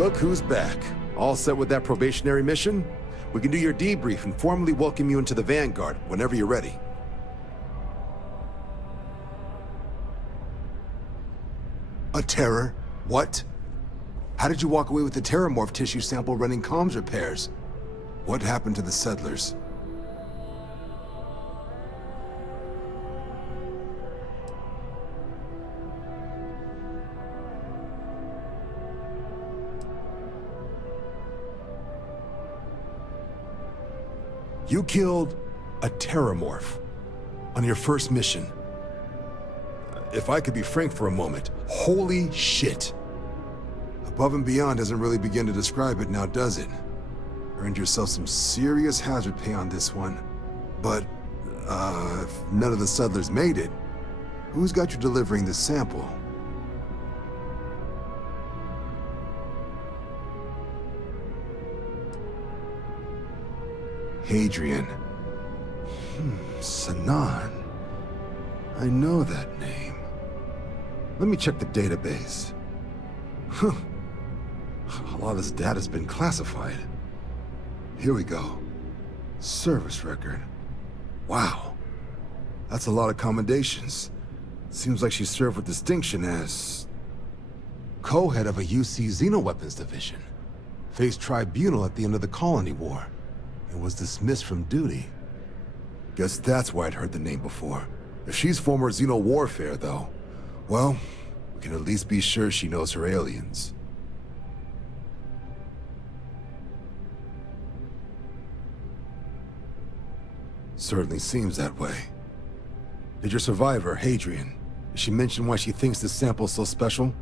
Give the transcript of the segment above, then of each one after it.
Look who's back. All set with that probationary mission? We can do your debrief and formally welcome you into the Vanguard whenever you're ready. A terror? What? How did you walk away with the terramorph tissue sample running comms repairs? What happened to the settlers? You killed a terramorph on your first mission. If I could be frank for a moment, holy shit. Above and beyond doesn't really begin to describe it now, does it? Earned yourself some serious hazard pay on this one. But, if none of the settlers made it, who's got you delivering this sample? Hadrian. Sanan. I know that name. Let me check the database. Huh. A lot of this data's been classified. Here we go. Service record. Wow. That's a lot of commendations. Seems like she served with distinction as co-head of a UC Xenoweapons division. Faced tribunal at the end of the Colony War. And was dismissed from duty. Guess that's why I'd heard the name before. If she's former Xeno warfare, though, well, we can at least be sure she knows her aliens. Certainly seems that way. Did your survivor, Hadrian, did she mention why she thinks this sample's so special?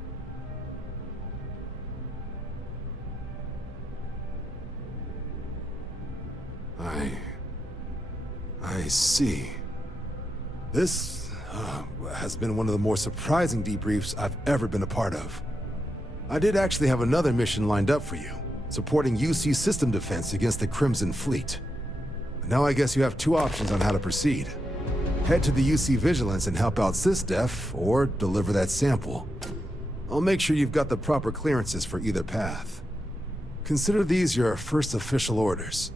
I see. This has been one of the more surprising debriefs I've ever been a part of. I did actually have another mission lined up for you, supporting UC system defense against the Crimson Fleet. But now I guess you have two options on how to proceed. Head to the UC Vigilance and help out SysDef, or deliver that sample. I'll make sure you've got the proper clearances for either path. Consider these your first official orders.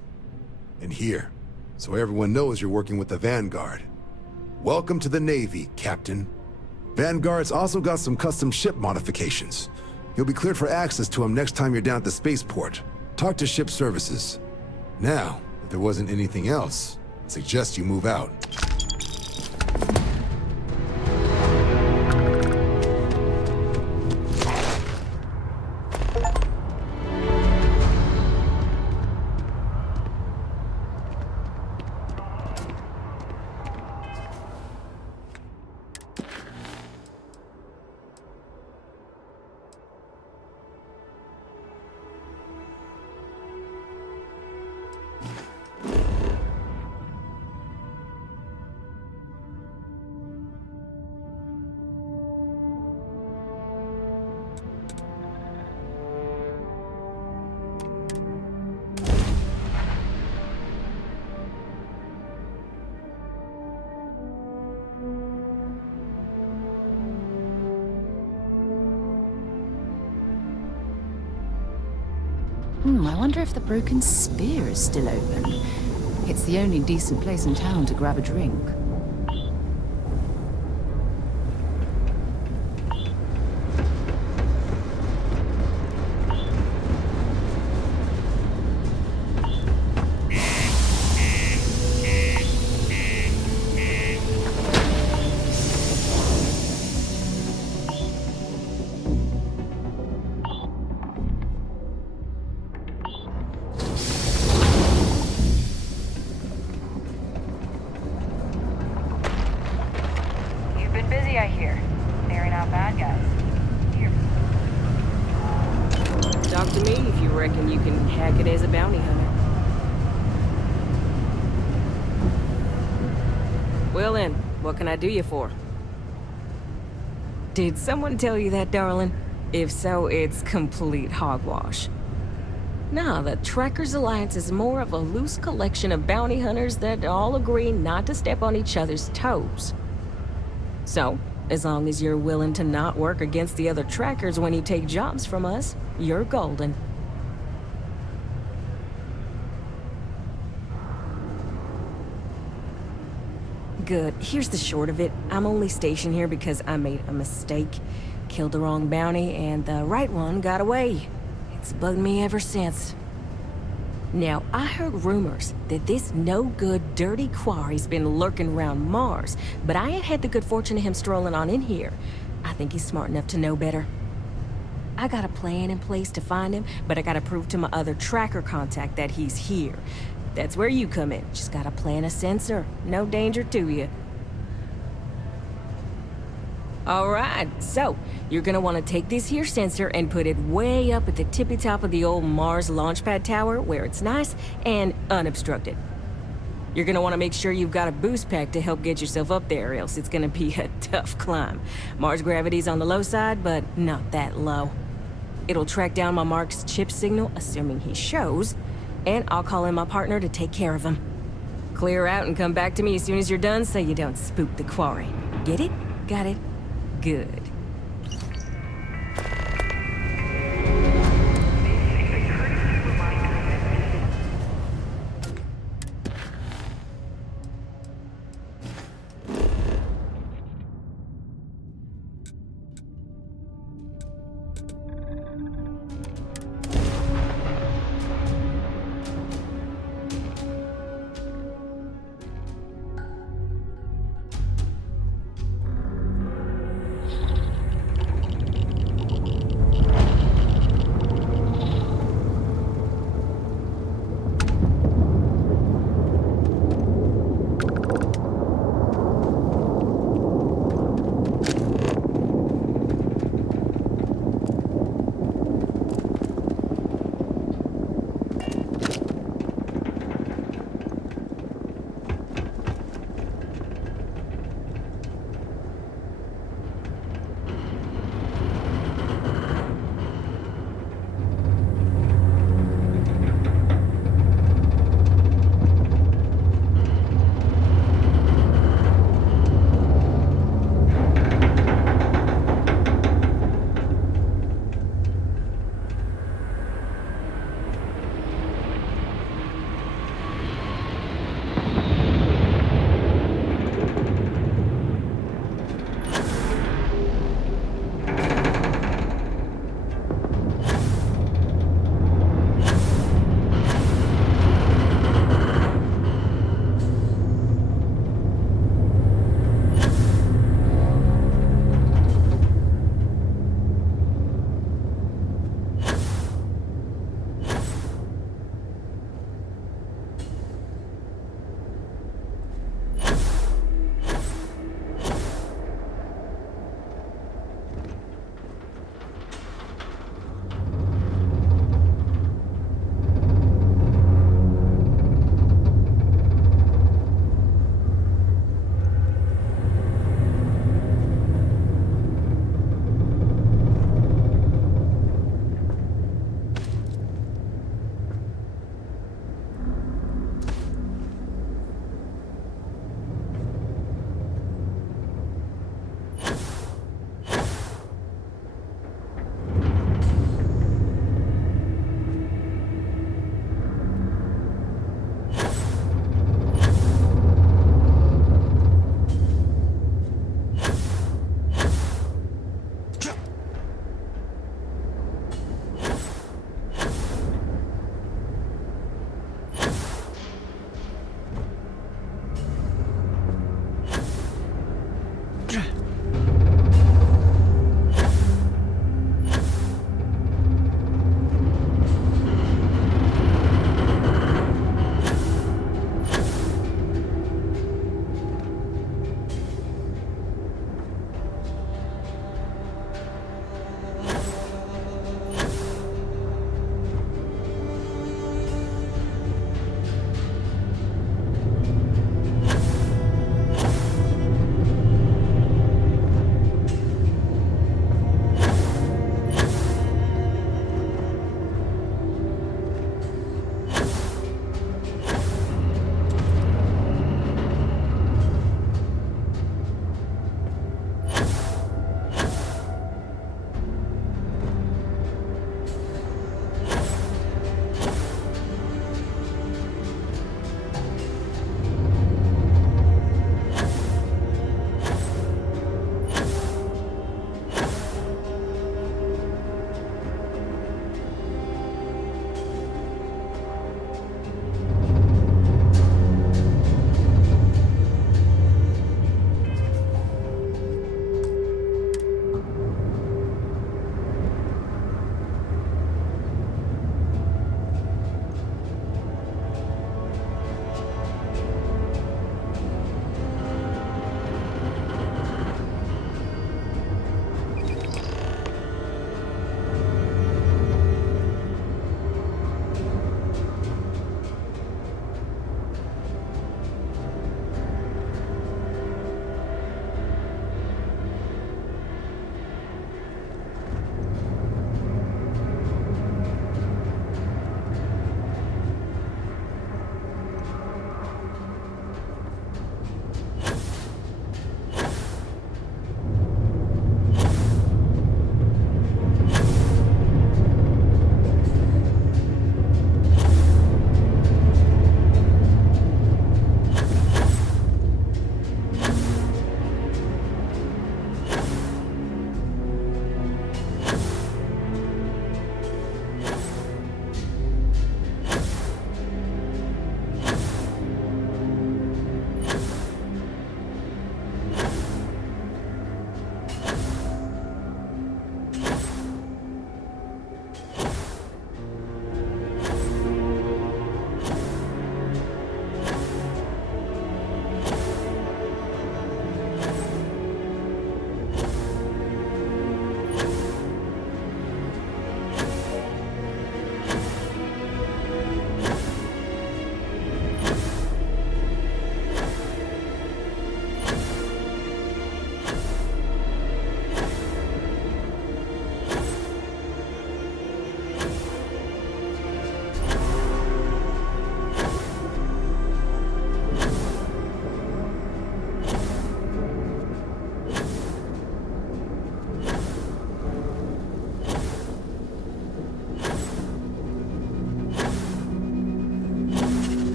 And here, so everyone knows you're working with the Vanguard. Welcome to the Navy, Captain. Vanguard's also got some custom ship modifications. You'll be cleared for access to them next time you're down at the spaceport. Talk to ship services. Now, if there wasn't anything else, I suggest you move out. I wonder if the Broken Spear is still open. It's the only decent place in town to grab a drink. I hear. Clearing out bad guys. Here. Talk to me if you reckon you can hack it as a bounty hunter. Well then, what can I do you for? Did someone tell you that, darling? If so, it's complete hogwash. Nah, the Trekkers Alliance is more of a loose collection of bounty hunters that all agree not to step on each other's toes. So, As long as you're willing to not work against the other trackers when you take jobs from us, you're golden. Good. Here's the short of it. I'm only stationed here because I made a mistake. Killed the wrong bounty, and the right one got away. It's bugged me ever since. Now, I heard rumors that this no-good, dirty quarry's been lurking around Mars, but I ain't had the good fortune of him strolling on in here. I think he's smart enough to know better. I got a plan in place to find him, but I gotta prove to my other tracker contact that he's here. That's where you come in. Just gotta plant a sensor. No danger to you. All right, so you're gonna want to take this here sensor and put it way up at the tippy top of the old Mars launchpad tower where it's nice and unobstructed. You're gonna want to make sure you've got a boost pack to help get yourself up there, or else it's gonna be a tough climb. Mars gravity's on the low side, but not that low. It'll track down my Mark's chip signal, assuming he shows, and I'll call in my partner to take care of him. Clear out and come back to me as soon as you're done so you don't spook the quarry. Get it? Got it? Good.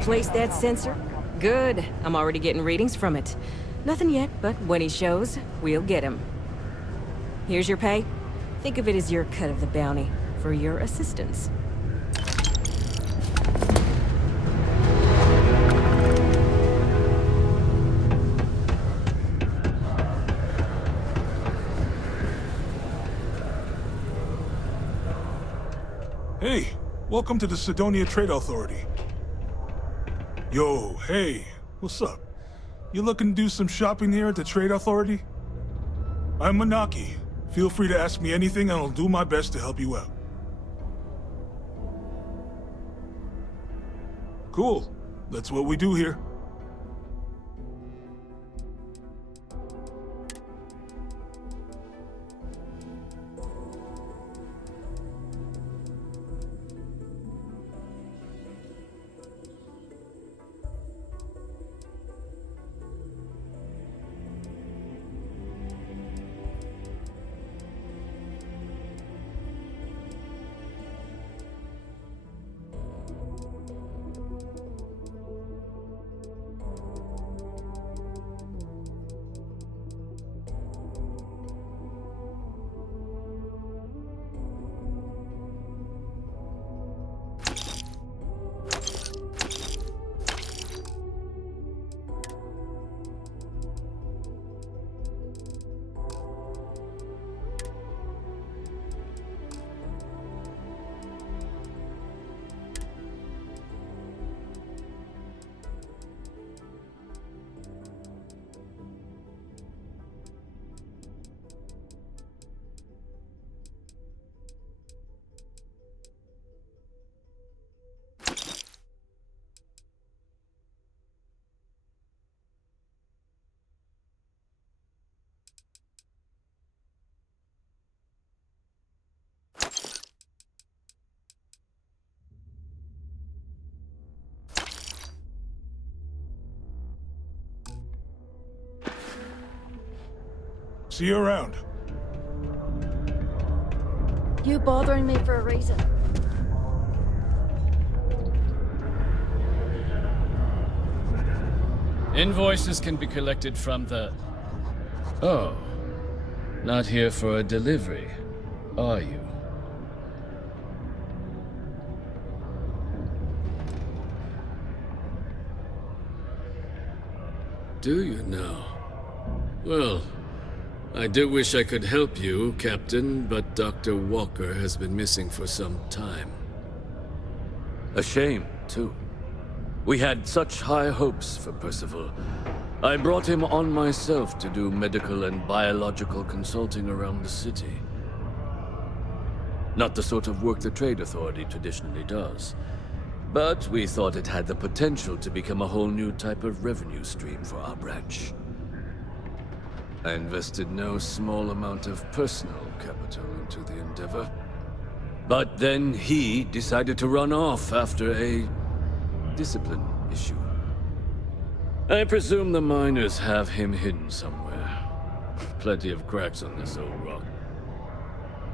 replaced that sensor? Good. I'm already getting readings from it. Nothing yet, but when he shows, we'll get him. Here's your pay. Think of it as your cut of the bounty for your assistance. Hey, welcome to the Sidonia Trade Authority. Yo, hey, what's up? You looking to do some shopping here at the Trade Authority? I'm Manaki. Feel free to ask me anything and I'll do my best to help you out. Cool. That's what we do here. See you around. You bothering me for a reason. Invoices can be collected from the... Oh. Not here for a delivery, are you? Do you now? Well, I do wish I could help you, Captain, but Dr. Walker has been missing for some time. A shame, too. We had such high hopes for Percival. I brought him on myself to do medical and biological consulting around the city. Not the sort of work the Trade Authority traditionally does. But we thought it had the potential to become a whole new type of revenue stream for our branch. I invested no small amount of personal capital into the endeavor. But then he decided to run off after a discipline issue. I presume the miners have him hidden somewhere. Plenty of cracks on this old rock.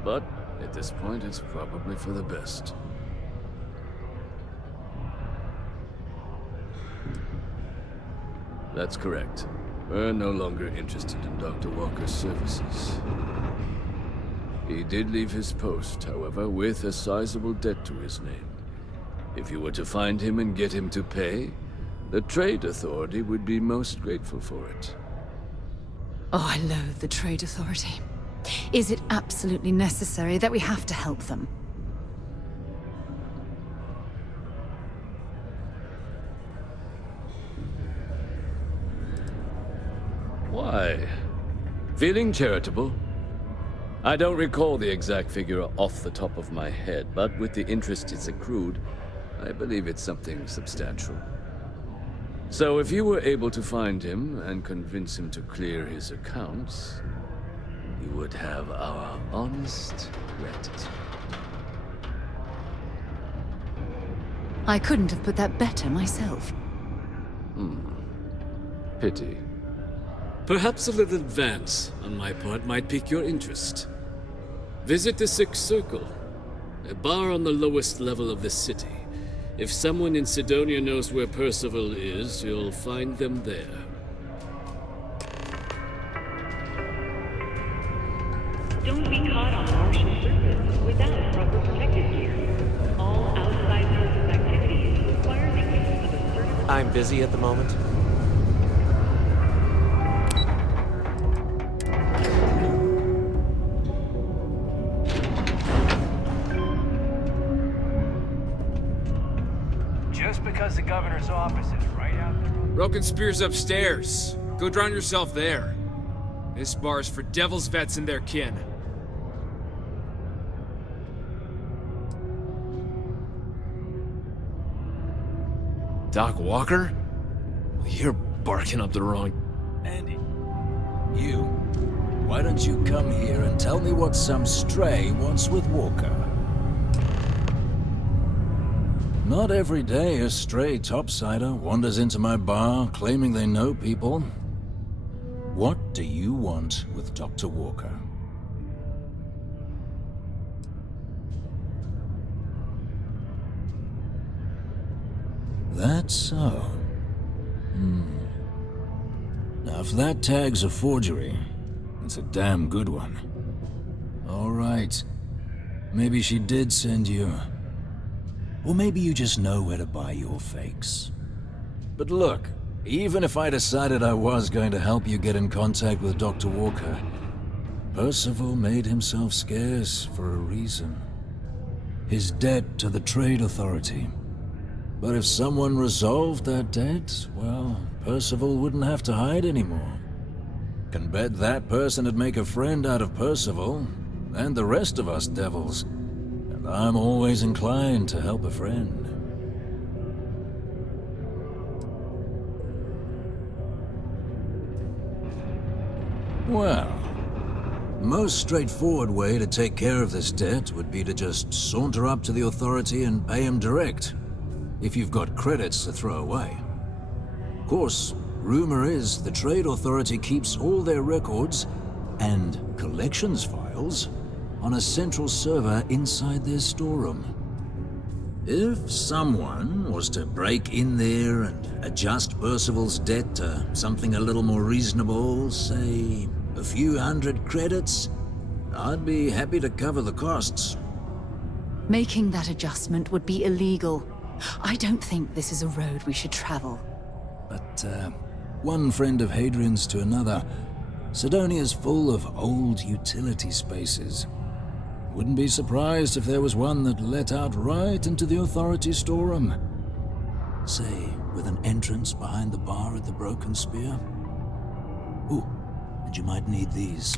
But at this point, it's probably for the best. That's correct. We're no longer interested in Dr. Walker's services. He did leave his post, however, with a sizable debt to his name. If you were to find him and get him to pay, the Trade Authority would be most grateful for it. Oh, I loathe the Trade Authority. Is it absolutely necessary that we have to help them? Why? Feeling charitable? I don't recall the exact figure off the top of my head, but with the interest it's accrued, I believe it's something substantial. So if you were able to find him and convince him to clear his accounts, you would have our honest gratitude. I couldn't have put that better myself. Pity. Perhaps a little advance on my part might pique your interest. Visit the Sixth Circle, a bar on the lowest level of the city. If someone in Sidonia knows where Percival is, you'll find them there. Don't be caught on Martian surface without proper protective gear. All outside surface activities require the use of a certified... I'm busy at the moment. Just because the governor's office is right out there. Broken Spear's upstairs. Go drown yourself there. This bar's for Devil's vets and their kin. Doc Walker? You're barking up the wrong... Andy, you. Why don't you come here and tell me what some stray wants with Walker? Not every day a stray topsider wanders into my bar claiming they know people. What do you want with Dr. Walker? That's so. Now, if that tag's a forgery, it's a damn good one. All right. Maybe she did send you. Or maybe you just know where to buy your fakes. But look, even if I decided I was going to help you get in contact with Dr. Walker, Percival made himself scarce for a reason. His debt to the Trade Authority. But if someone resolved that debt, well, Percival wouldn't have to hide anymore. Can bet that person would make a friend out of Percival, and the rest of us devils. And I'm always inclined to help a friend. Well, most straightforward way to take care of this debt would be to just saunter up to the Authority and pay him direct, if you've got credits to throw away. Of course, rumor is the Trade Authority keeps all their records and collections files on a central server inside their storeroom. If someone was to break in there and adjust Percival's debt to something a little more reasonable, say a few hundred credits, I'd be happy to cover the costs. Making that adjustment would be illegal. I don't think this is a road we should travel. But, one friend of Hadrian's to another, Sidonia's full of old utility spaces. Wouldn't be surprised if there was one that let out right into the Authority storeroom. Say, with an entrance behind the bar at the Broken Spear. Ooh, and you might need these.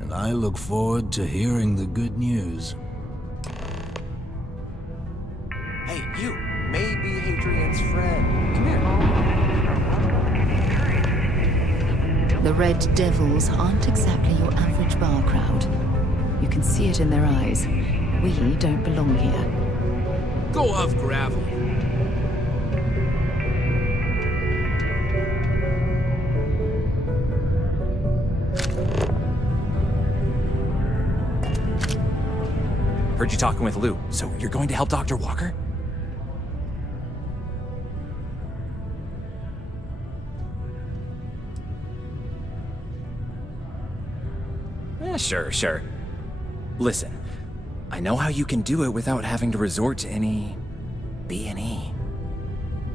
And I look forward to hearing the good news. Hey, you! Maybe Hadrian's friend. Come here. The Red Devils aren't exactly your average bar crowd. You can see it in their eyes. We don't belong here. Go off gravel. Heard you talking with Lou, so you're going to help Dr. Walker? Sure. Listen, I know how you can do it without having to resort to any... B&E.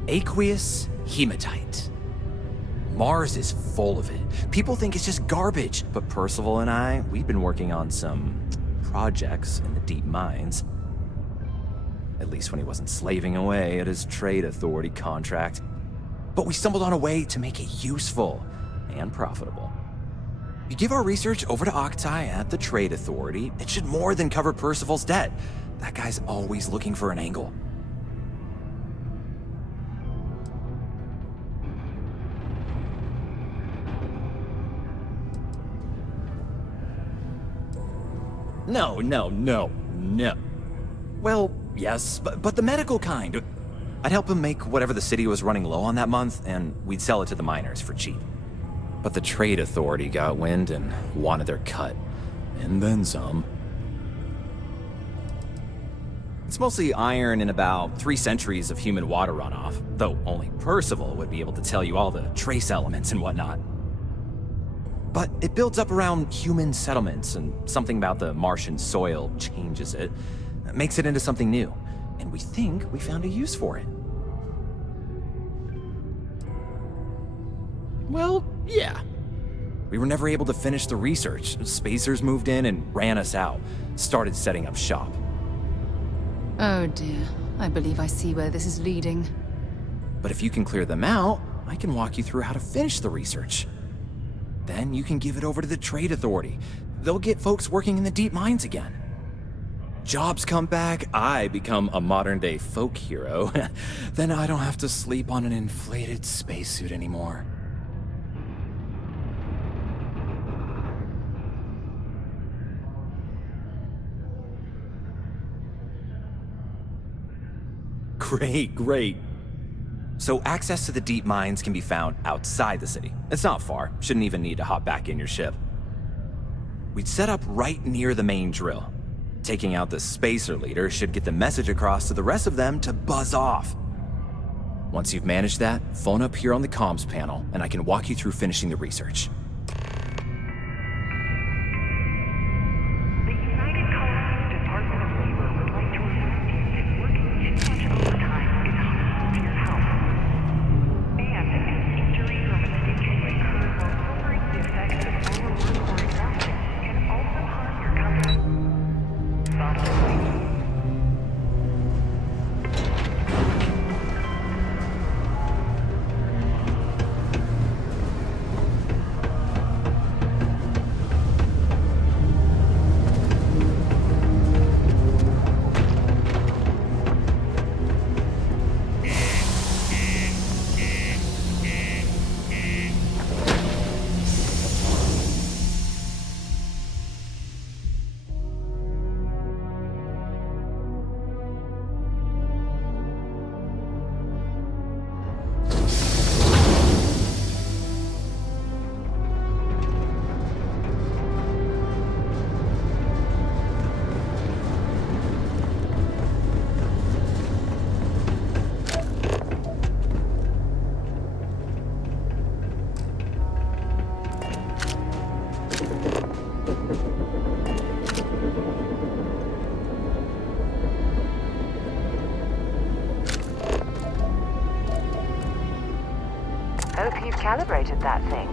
Aqueous hematite. Mars is full of it. People think it's just garbage, but Percival and I, we've been working on some projects in the deep mines. At least when he wasn't slaving away at his Trade Authority contract. But we stumbled on a way to make it useful and profitable. You give our research over to Octai at the Trade Authority, it should more than cover Percival's debt. That guy's always looking for an angle. No. Well, yes, but the medical kind. I'd help him make whatever the city was running low on that month, and we'd sell it to the miners for cheap. But the Trade Authority got wind and wanted their cut. And then some. It's mostly iron and about 3 centuries of human water runoff, though only Percival would be able to tell you all the trace elements and whatnot. But it builds up around human settlements, and something about the Martian soil changes it, makes it into something new, and we think we found a use for it. Well, yeah. We were never able to finish the research. Spacers moved in and ran us out, started setting up shop. Oh dear, I believe I see where this is leading. But if you can clear them out, I can walk you through how to finish the research. Then you can give it over to the Trade Authority. They'll get folks working in the deep mines again. Jobs come back, I become a modern-day folk hero. Then I don't have to sleep on an inflated spacesuit anymore. Great. So access to the deep mines can be found outside the city. It's not far, shouldn't even need to hop back in your ship. We'd set up right near the main drill. Taking out the spacer leader should get the message across to the rest of them to buzz off. Once you've managed that, phone up here on the comms panel, and I can walk you through finishing the research. Hope you've calibrated that thing.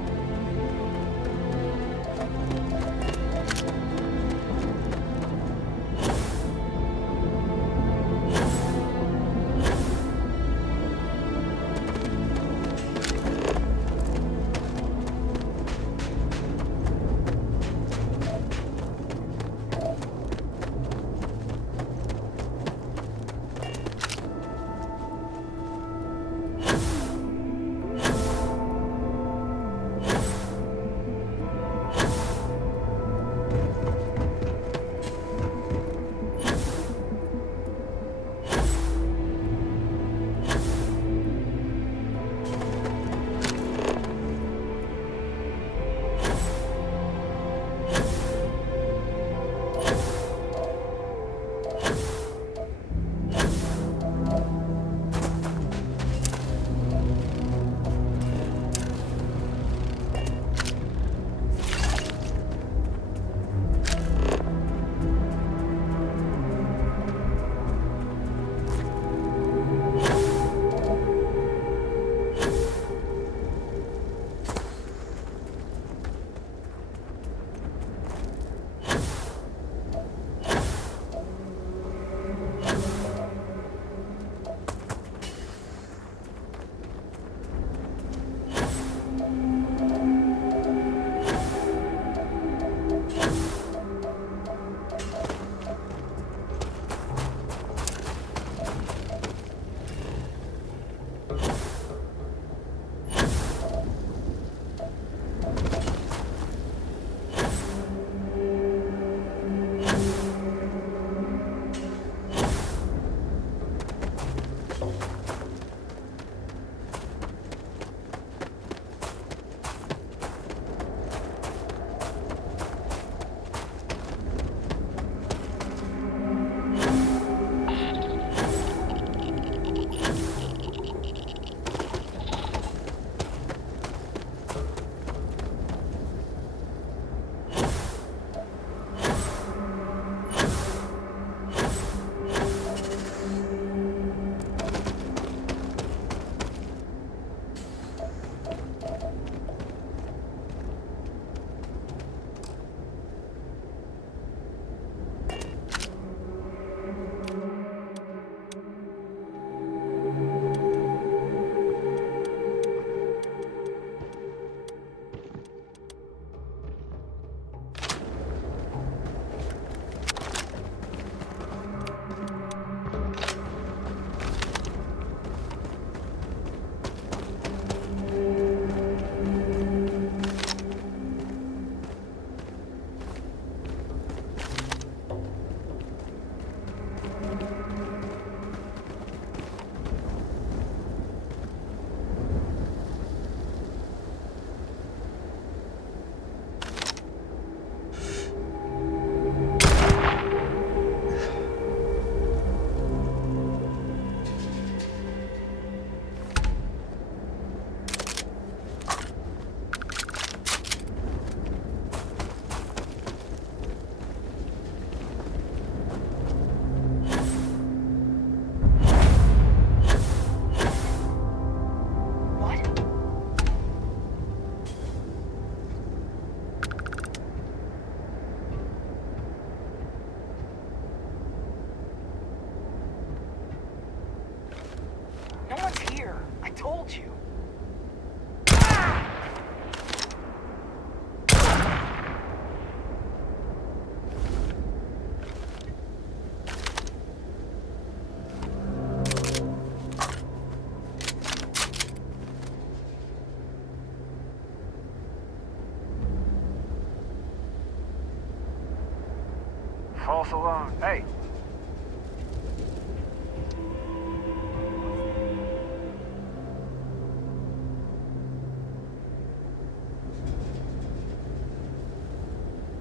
false alarm. Hey!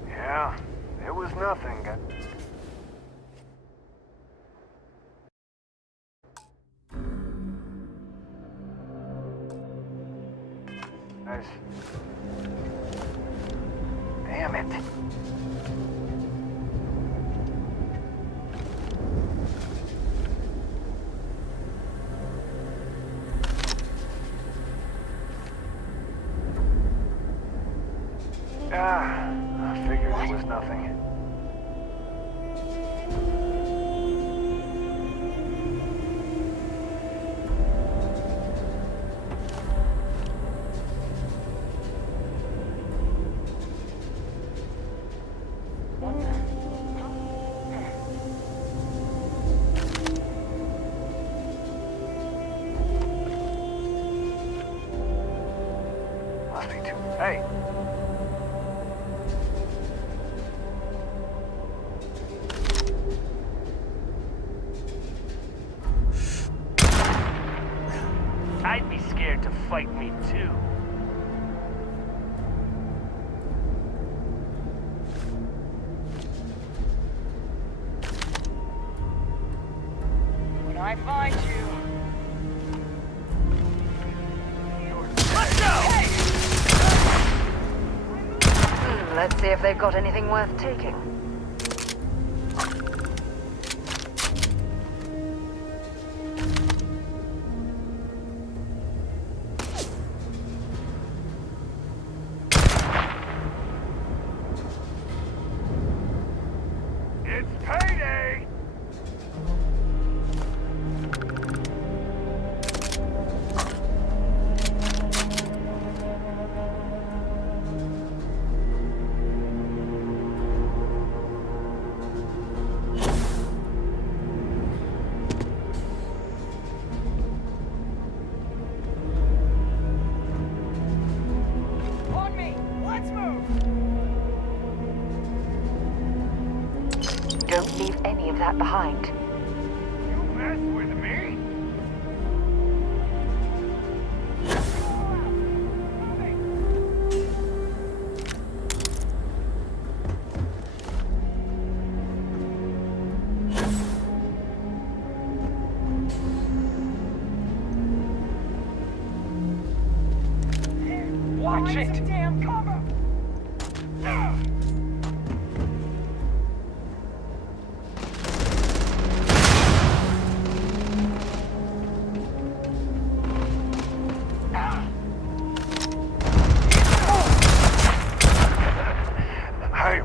Yeah, it was nothing. Nice. Damn it. I figured it was nothing. Must be too. Hey! I'd be scared to fight me too. When I find you... Let's go! Let's see if they've got anything worth taking. It's payday! On me! Let's move! Don't leave any of that behind. You mess with me? Watch it! Damn cover! Hey!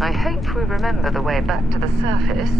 I hope we remember the way back to the surface.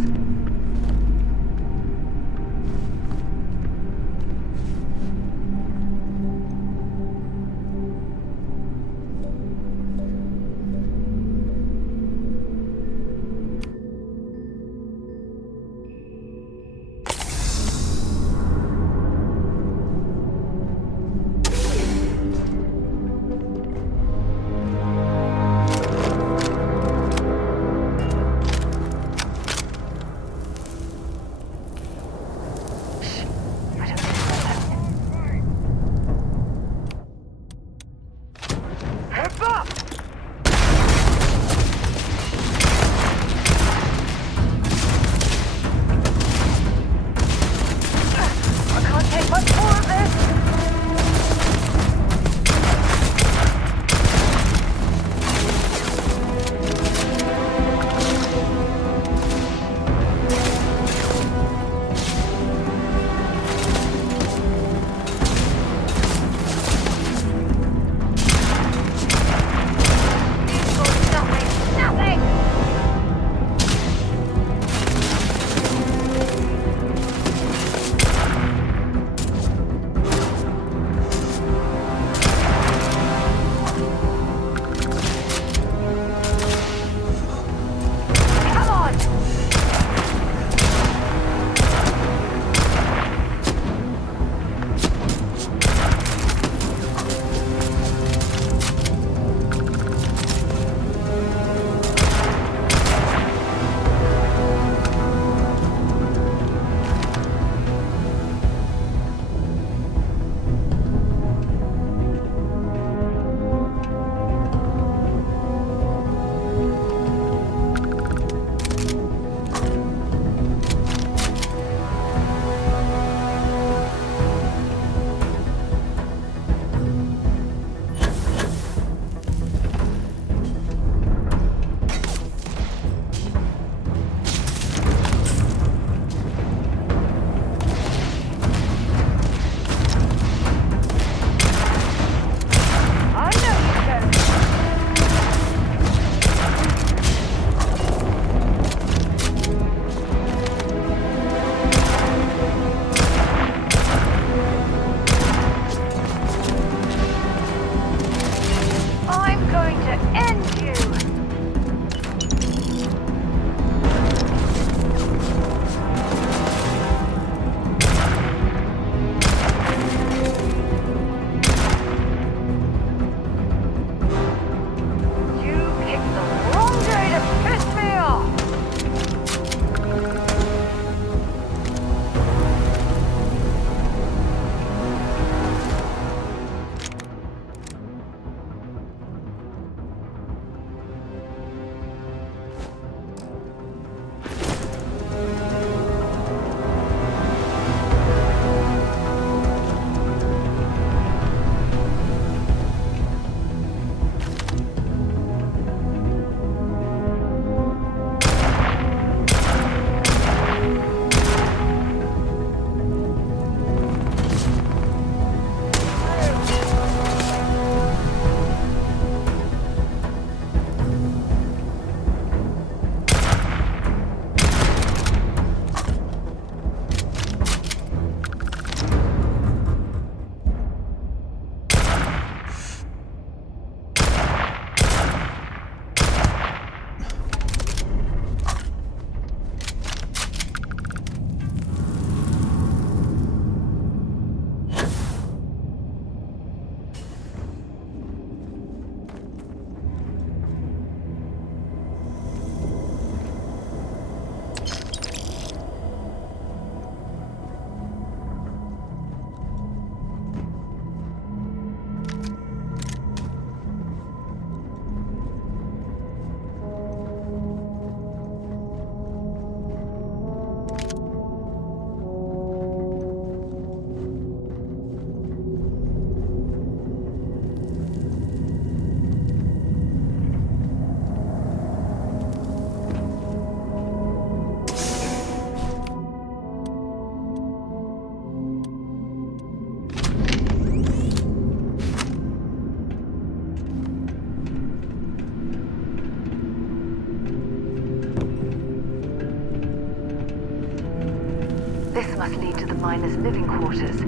This must lead to the miners' living quarters.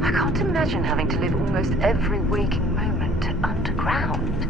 I can't imagine having to live almost every waking moment underground.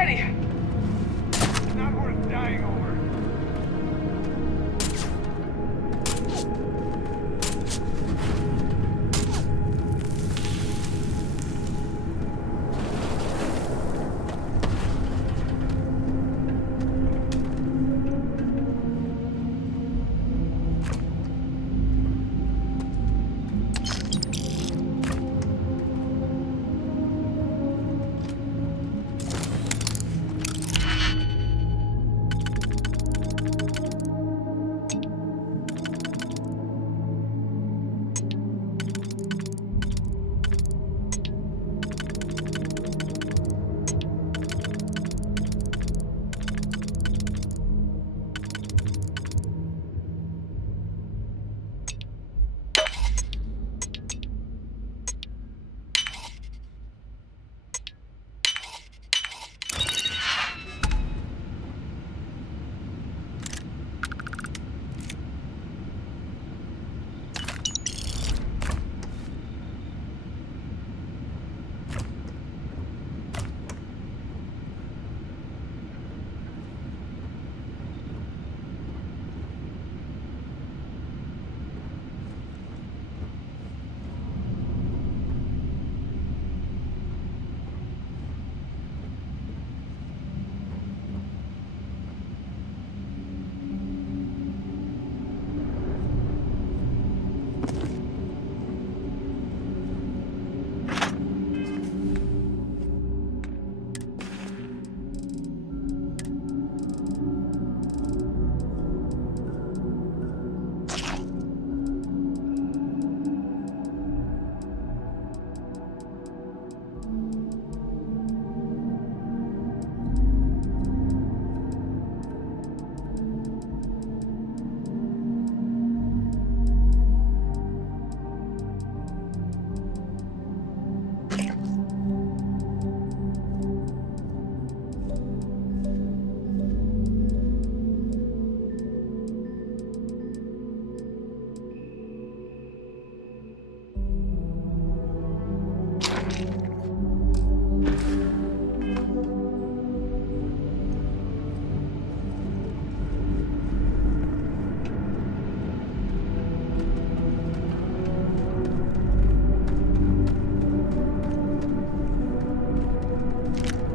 ready! Not worth dying over.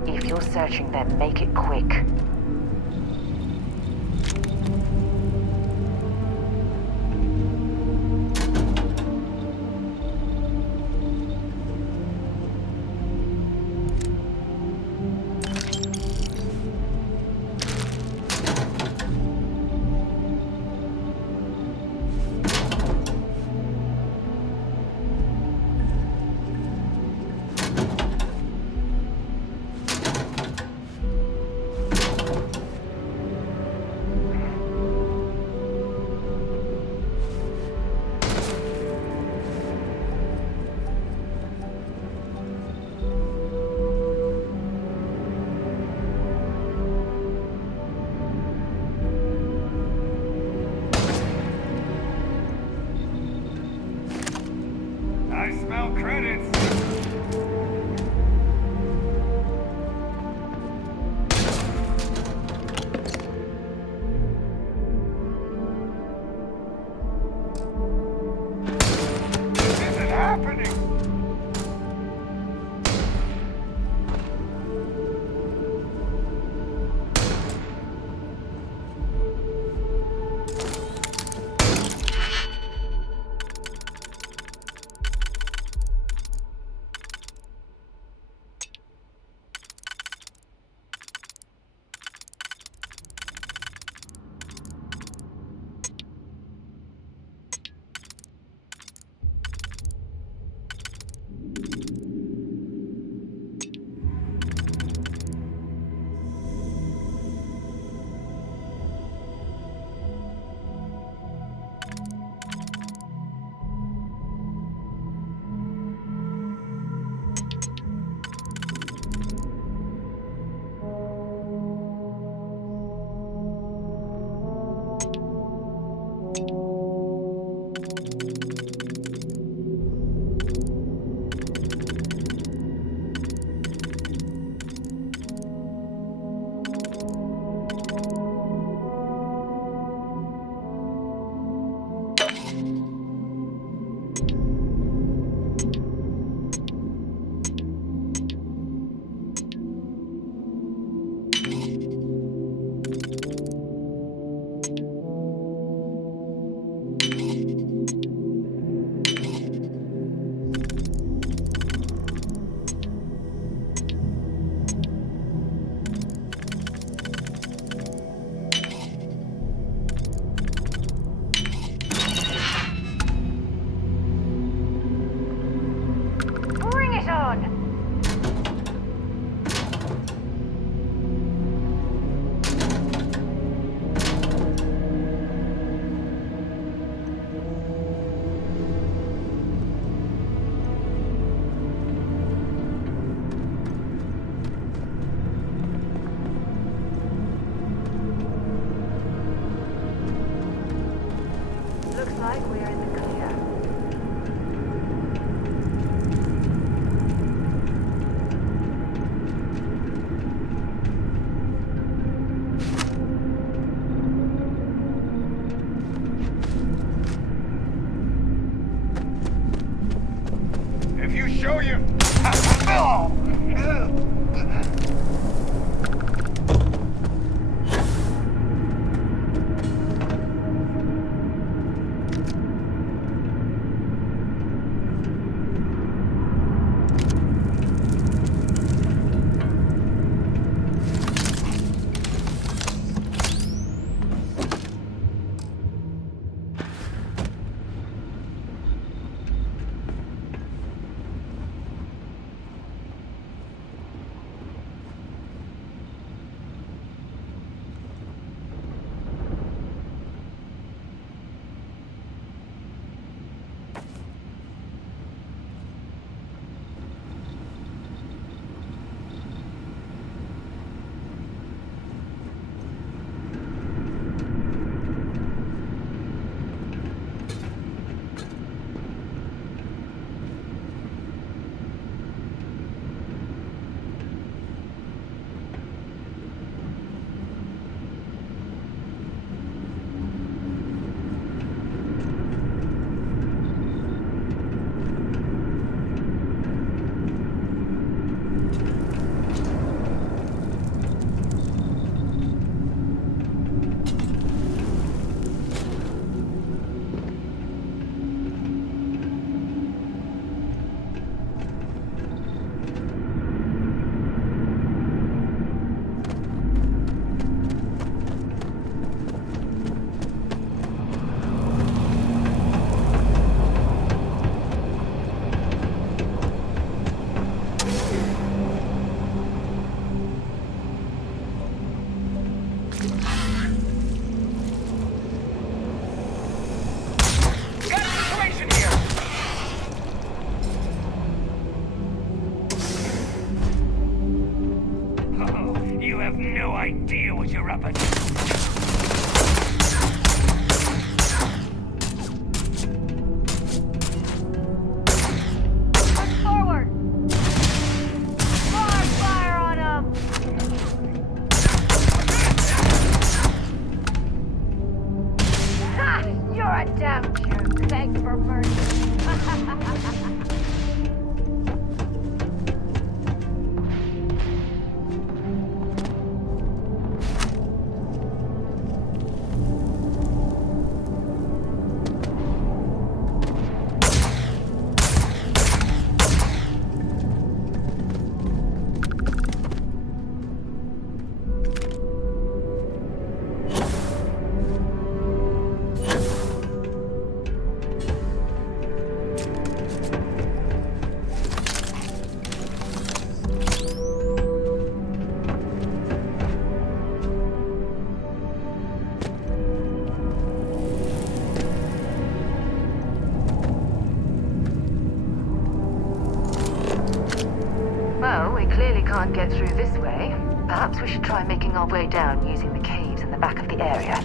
If you're searching, then make it quick. I smell credits. This isn't happening. Got a situation here! Oh, you have no idea what you're up against. Push forward! More fire on him! Ha! You're a damn jerk. Thanks for mercy. Well, we clearly can't get through this way. Perhaps we should try making our way down using the caves in the back of the area.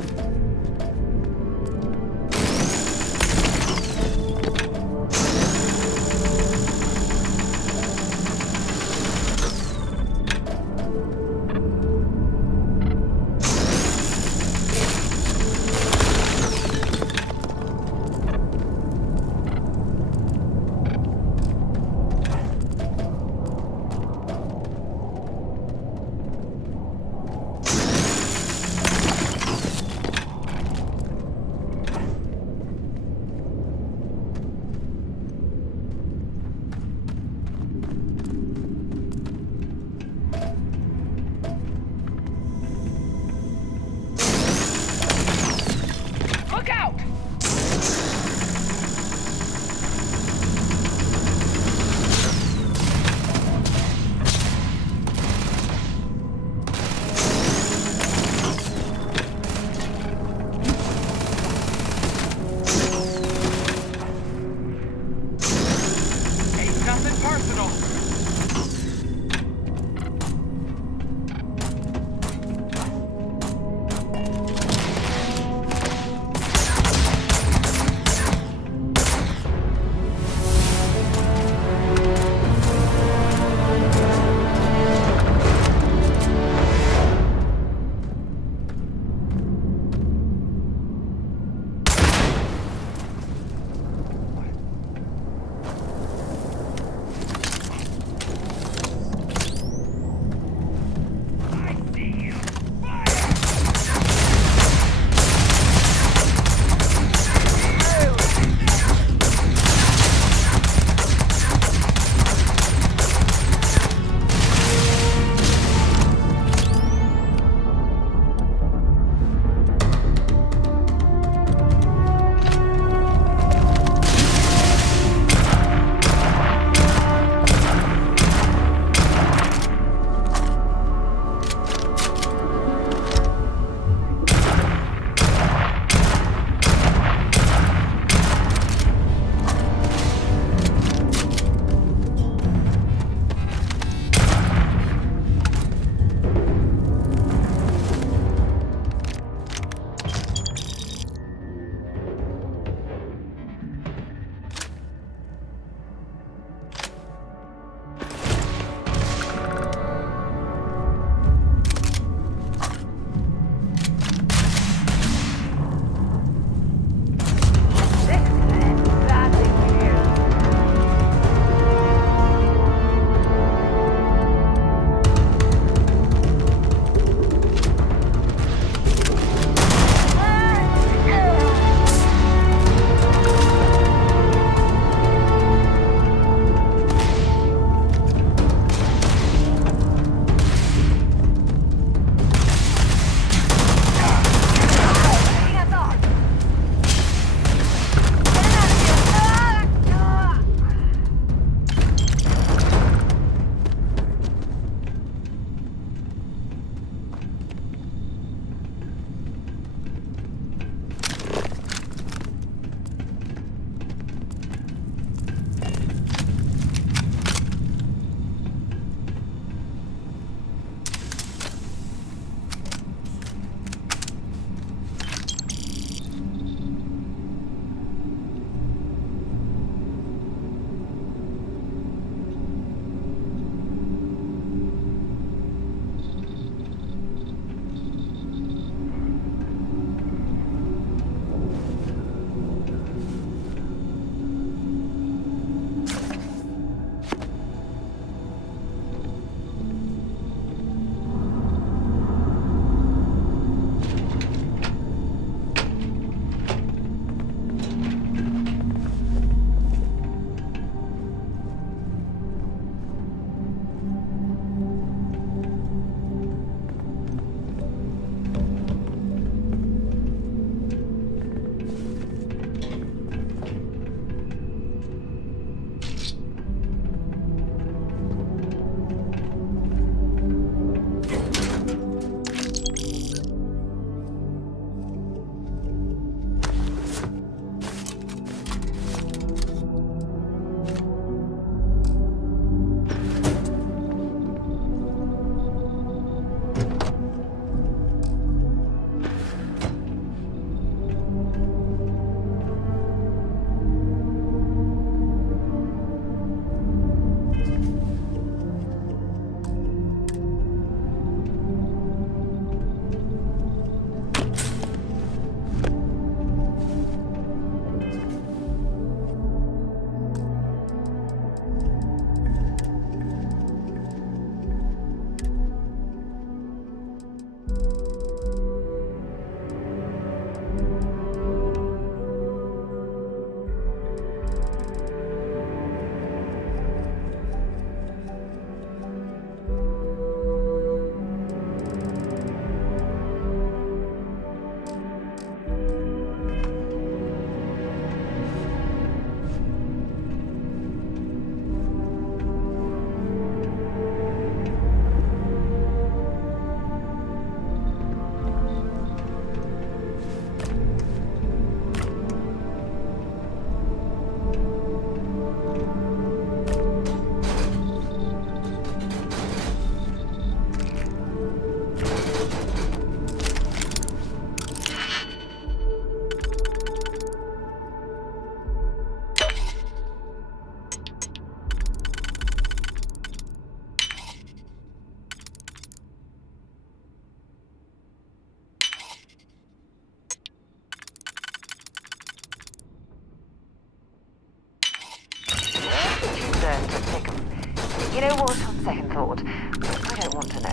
You know what, on second thought, I don't want to know.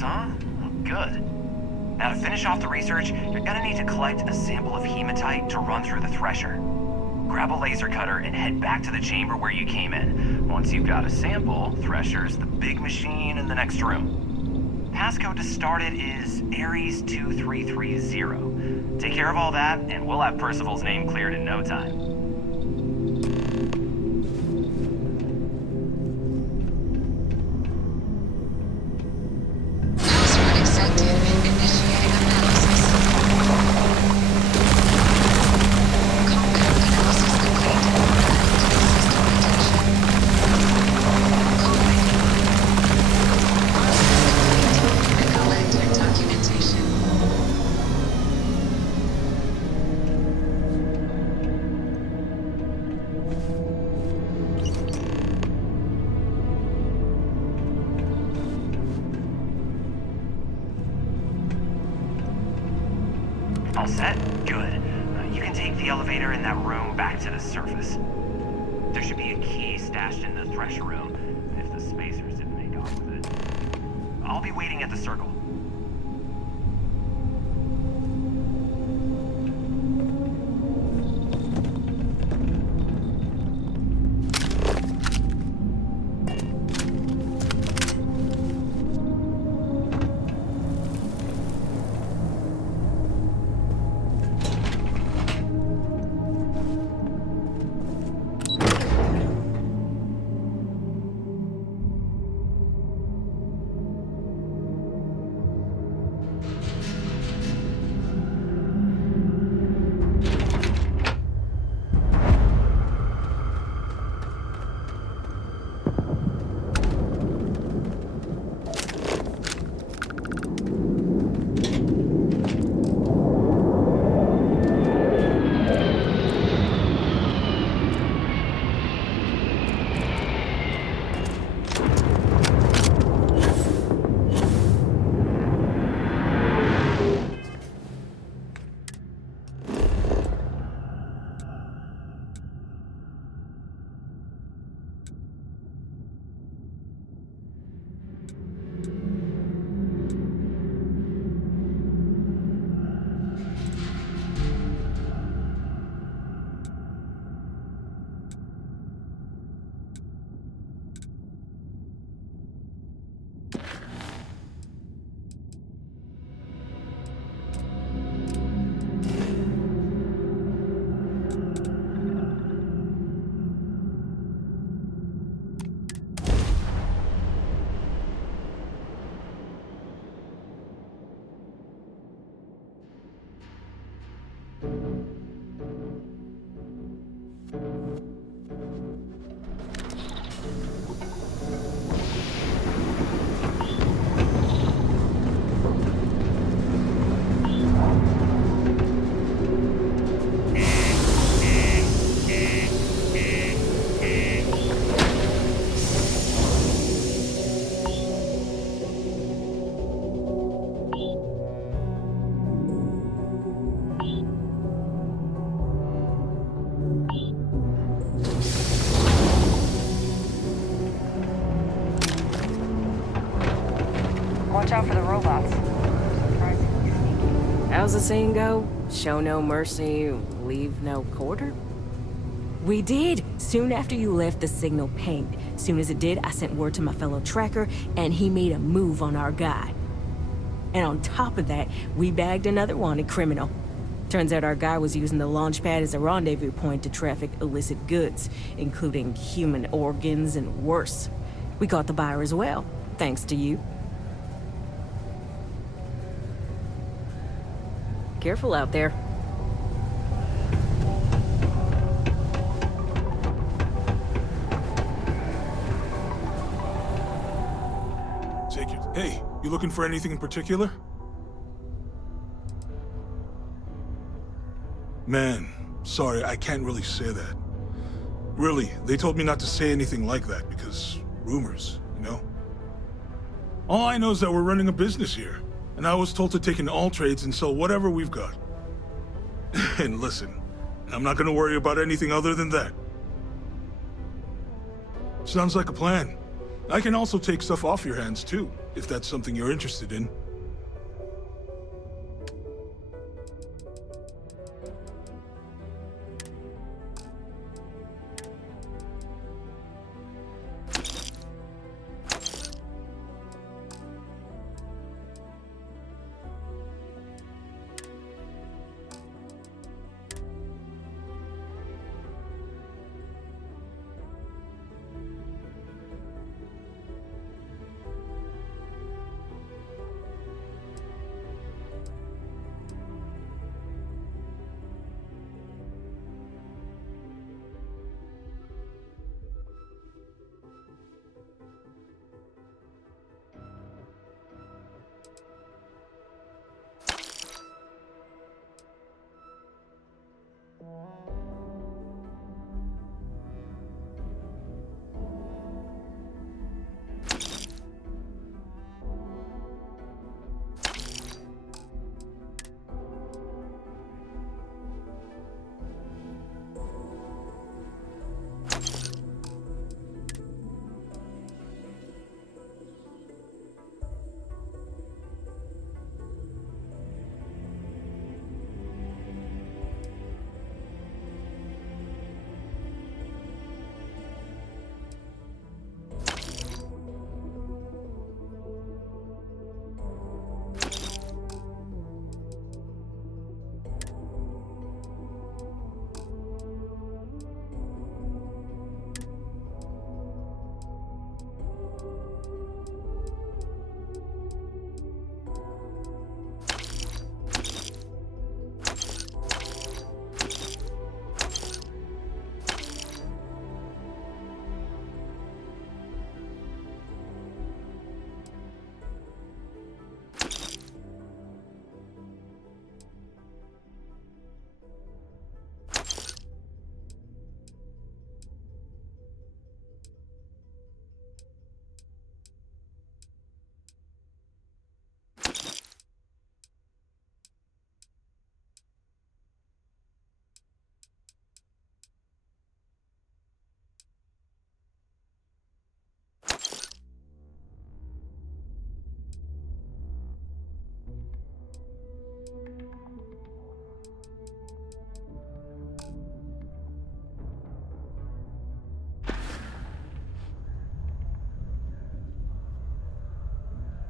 Huh? Oh, good. Now to finish off the research, you're gonna need to collect a sample of hematite to run through the thresher. Grab a laser cutter and head back to the chamber where you came in. Once you've got a sample, Thresher's the big machine in the next room. Passcode to start it is Ares 2330. Take care of all that, and we'll have Percival's name cleared in no time. All set? Good. You can take the elevator in that room back to the surface. There should be a key stashed in the thresher room, if the spacers didn't make off with it. I'll be waiting at the circle. Watch out for the robots. Surprisingly sneaky. How's the saying go? Show no mercy, leave no quarter? We did! Soon after you left, the signal pinged. Soon as it did, I sent word to my fellow tracker, and he made a move on our guy. And on top of that, we bagged another wanted criminal. Turns out our guy was using the launch pad as a rendezvous point to traffic illicit goods, including human organs and worse. We caught the buyer as well, thanks to you. Careful out there. looking for anything in particular? Man, sorry, I can't really say that. Really, they told me not to say anything like that because rumors, you know? All I know is that we're running a business here, and I was told to take in all trades and sell whatever we've got. And listen, I'm not gonna worry about anything other than that. Sounds like a plan. I can also take stuff off your hands too, if that's something you're interested in.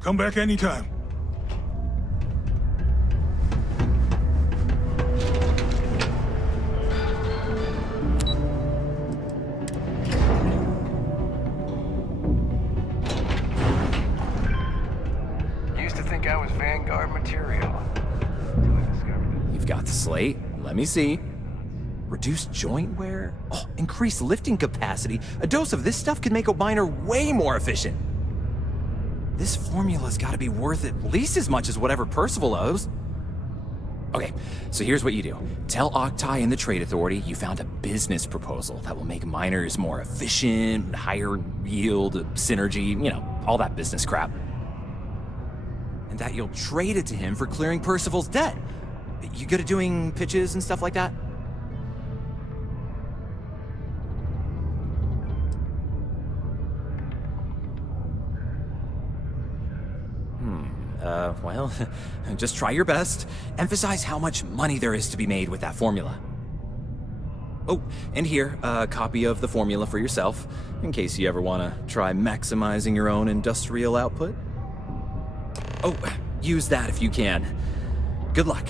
Come back anytime. Used to think I was Vanguard material. You've got the slate. Let me see. Reduced joint wear? Oh, increased lifting capacity. A dose of this stuff could make a miner way more efficient. This formula's gotta be worth at least as much as whatever Percival owes. Okay, so here's what you do. Tell Octai and the Trade Authority you found a business proposal that will make miners more efficient, higher yield, synergy, you know, all that business crap. And that you'll trade it to him for clearing Percival's debt. You good at doing pitches and stuff like that? Well, just try your best. Emphasize how much money there is to be made with that formula. Oh, and here, a copy of the formula for yourself, in case you ever want to try maximizing your own industrial output. Oh, use that if you can. Good luck.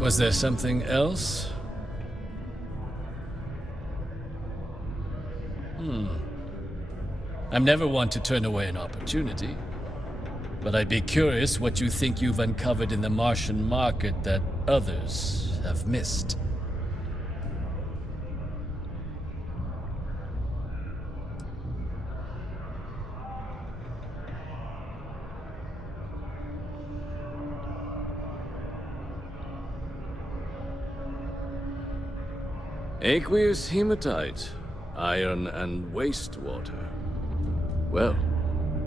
Was there something else? I'm never one to turn away an opportunity. But I'd be curious what you think you've uncovered in the Martian market that others have missed. Aqueous hematite, iron and wastewater. Well,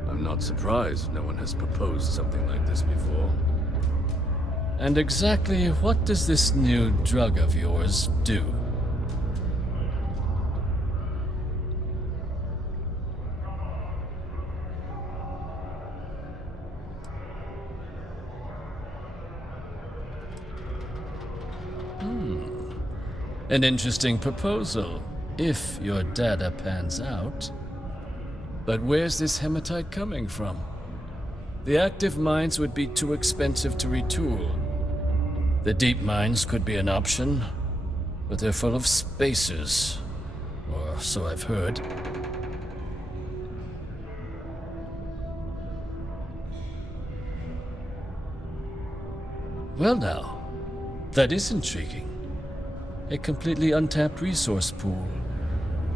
I'm not surprised no one has proposed something like this before. And exactly what does this new drug of yours do? An interesting proposal, if your data pans out. But where's this hematite coming from? The active mines would be too expensive to retool. The deep mines could be an option, but they're full of spacers, or so I've heard. Well now, that is intriguing. A completely untapped resource pool,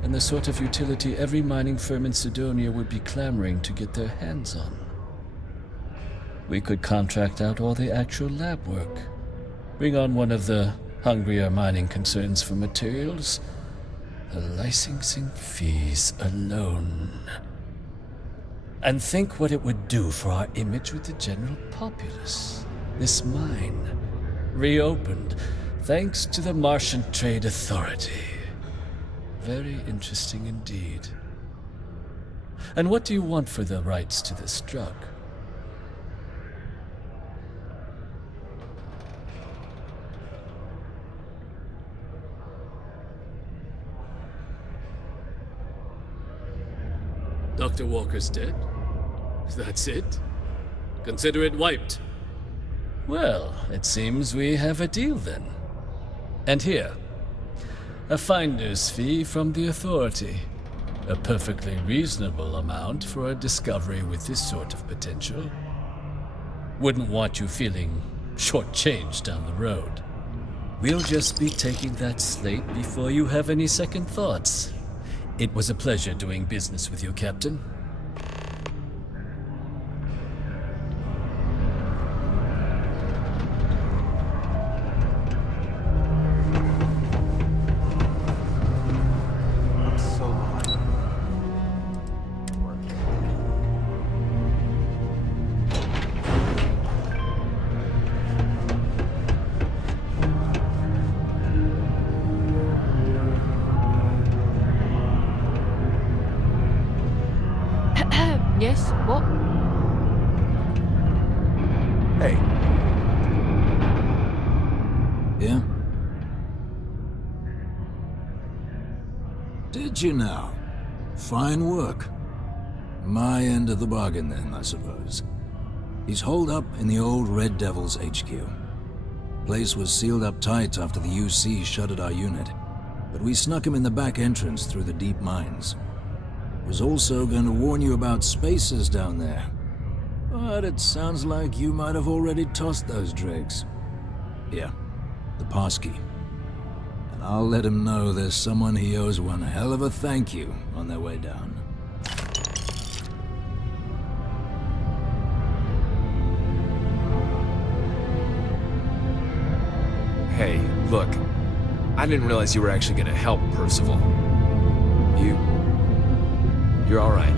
and the sort of utility every mining firm in Sidonia would be clamoring to get their hands on. We could contract out all the actual lab work, bring on one of the hungrier mining concerns for materials. The licensing fees alone. And think what it would do for our image with the general populace. This mine, reopened, thanks to the Martian Trade Authority. Very interesting indeed. And what do you want for the rights to this drug? Dr. Walker's dead? That's it? Consider it wiped. Well, it seems we have a deal then. And here, a finder's fee from the Authority. A perfectly reasonable amount for a discovery with this sort of potential. Wouldn't want you feeling shortchanged down the road. We'll just be taking that slate before you have any second thoughts. It was a pleasure doing business with you, Captain. Yes? What? Hey. Yeah? Did you now? Fine work. My end of the bargain then, I suppose. He's holed up in the old Red Devil's HQ. Place was sealed up tight after the UC shuttered our unit, but we snuck him in the back entrance through the deep mines. Was also going to warn you about spacers down there. But it sounds like you might have already tossed those dregs. Yeah, the passkey. And I'll let him know there's someone he owes one hell of a thank you on their way down. Hey, look. I didn't realize you were actually gonna help, Percival. You're all right.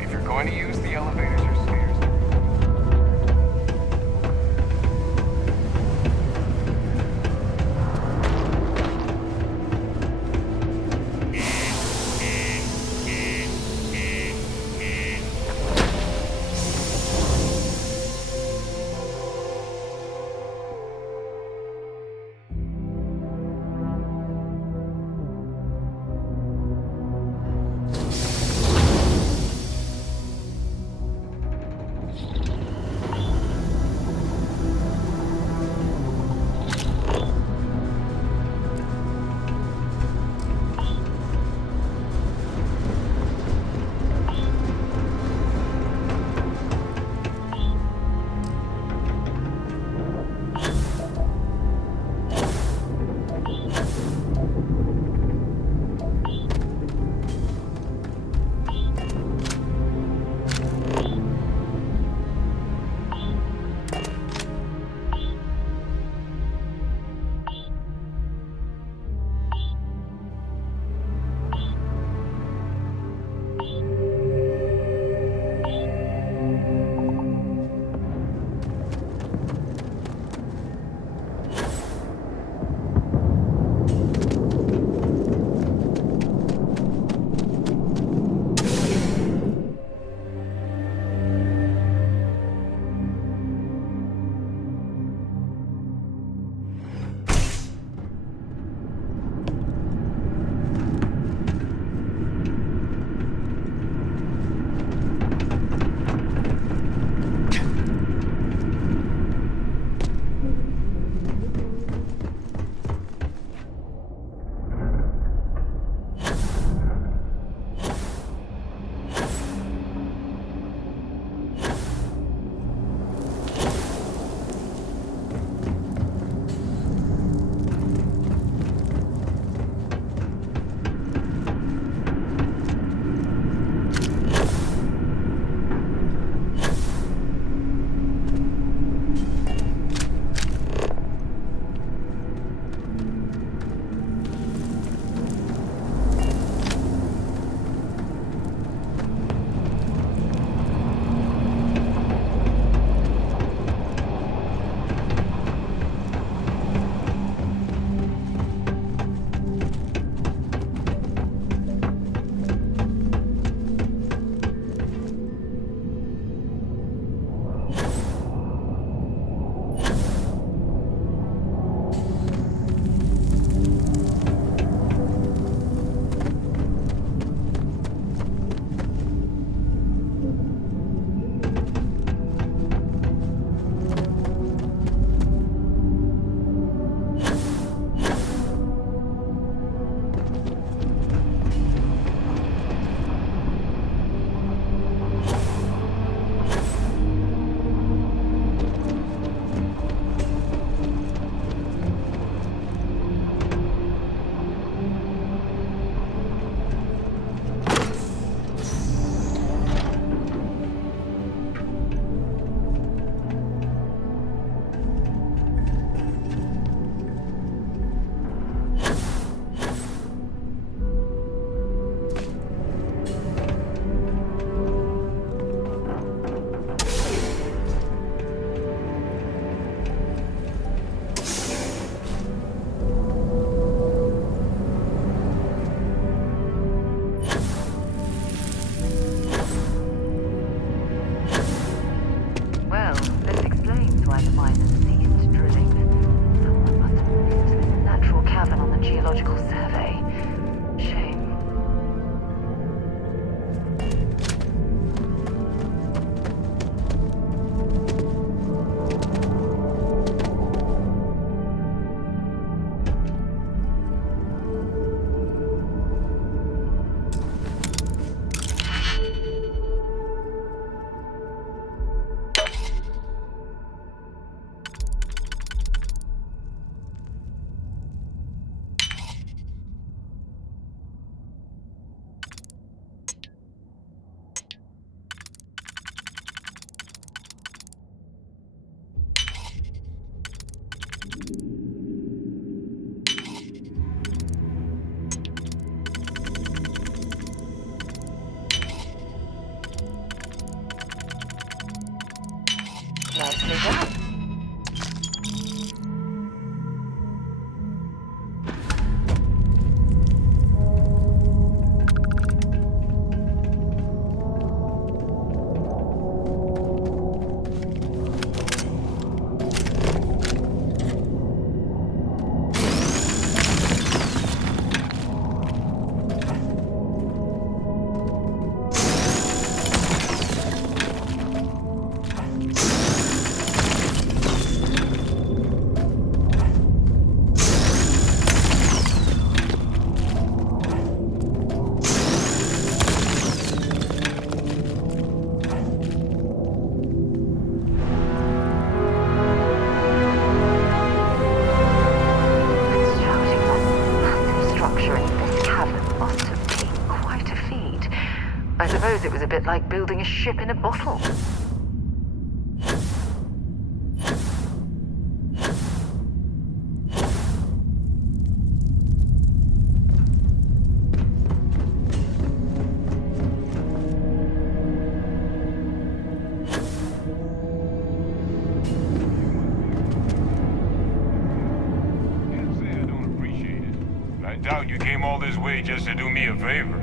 If you're going to use the elevators or stairs, I suppose it was a bit like building a ship in a bottle. I doubt you came all this way just to do me a favor.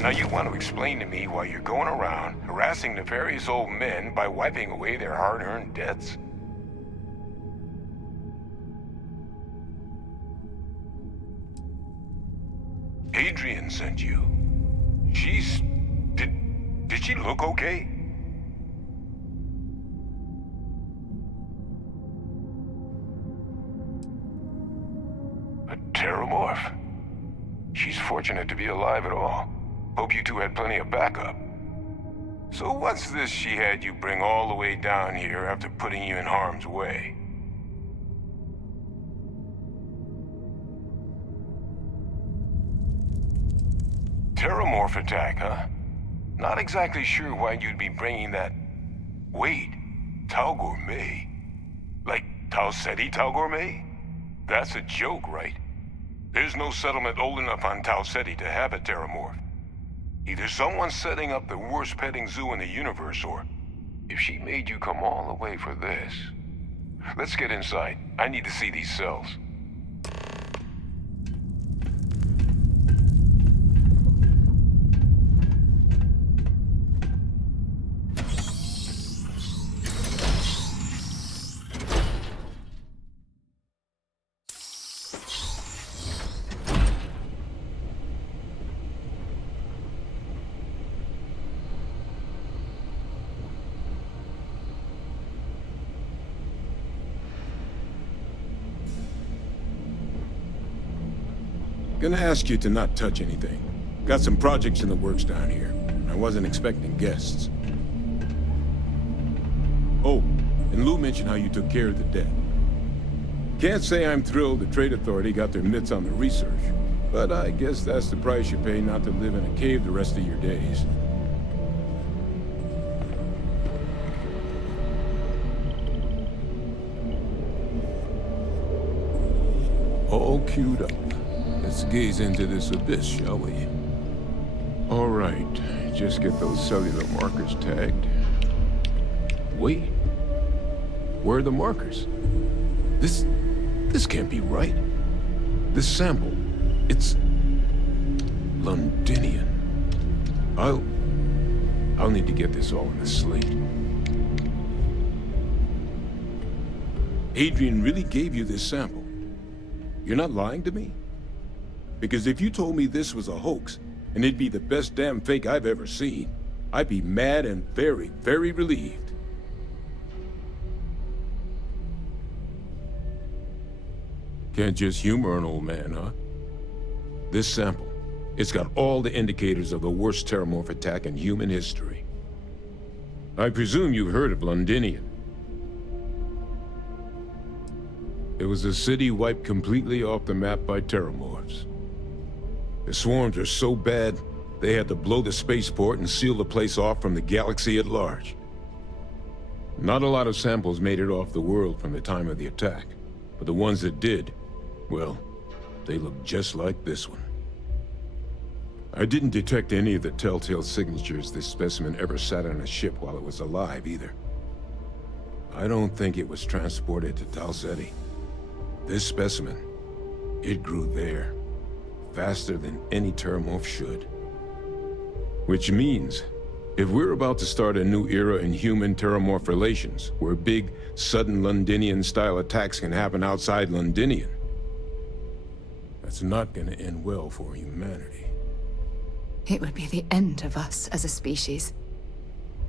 Now you want to explain to me why you're going around harassing nefarious old men by wiping away their hard-earned debts? Adrian sent you. Did she look okay? A Terramorph? She's fortunate to be alive at all. Hope you two had plenty of backup. So what's this she had you bring all the way down here after putting you in harm's way? Terramorph attack, huh? Not exactly sure why you'd be bringing that... Wait, Tau Gourmet? Like Tau Ceti Tau Gourmet? That's a joke, right? There's no settlement old enough on Tau Ceti to have a Terramorph. Either someone's setting up the worst petting zoo in the universe, or if she made you come all the way for this. Let's get inside. I need to see these cells. Gonna ask you to not touch anything. Got some projects in the works down here. I wasn't expecting guests. Oh, and Lou mentioned how you took care of the debt. Can't say I'm thrilled the Trade Authority got their mitts on the research, but I guess that's the price you pay not to live in a cave the rest of your days. All queued up. Let's gaze into this abyss, shall we? All right, just get those cellular markers tagged. Wait, where are the markers? This can't be right. This sample, it's Londinian. I'll need to get this all in a slate. Adrian really gave you this sample. You're not lying to me? Because if you told me this was a hoax, and it'd be the best damn fake I've ever seen, I'd be mad and very, very relieved. Can't just humor an old man, huh? This sample, it's got all the indicators of the worst Terramorph attack in human history. I presume you've heard of Londinian. It was a city wiped completely off the map by Terramorphs. The swarms are so bad, they had to blow the spaceport and seal the place off from the galaxy at large. Not a lot of samples made it off the world from the time of the attack, but the ones that did, well, they look just like this one. I didn't detect any of the telltale signatures this specimen ever sat on a ship while it was alive, either. I don't think it was transported to Tau Ceti. This specimen, it grew there, faster than any terramorph should. Which means, if we're about to start a new era in human-terramorph relations, where big, sudden Londinian-style attacks can happen outside Londinian, that's not gonna end well for humanity. It would be the end of us as a species.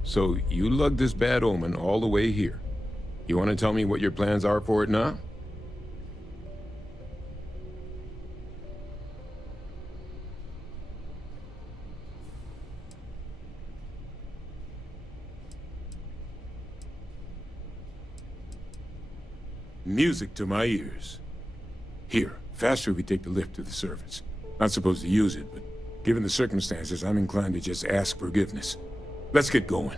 So, you lugged this bad omen all the way here. You want to tell me what your plans are for it now? Music to my ears. Here, faster we take the lift to the surface. Not supposed to use it, but given the circumstances, I'm inclined to just ask forgiveness. Let's get going.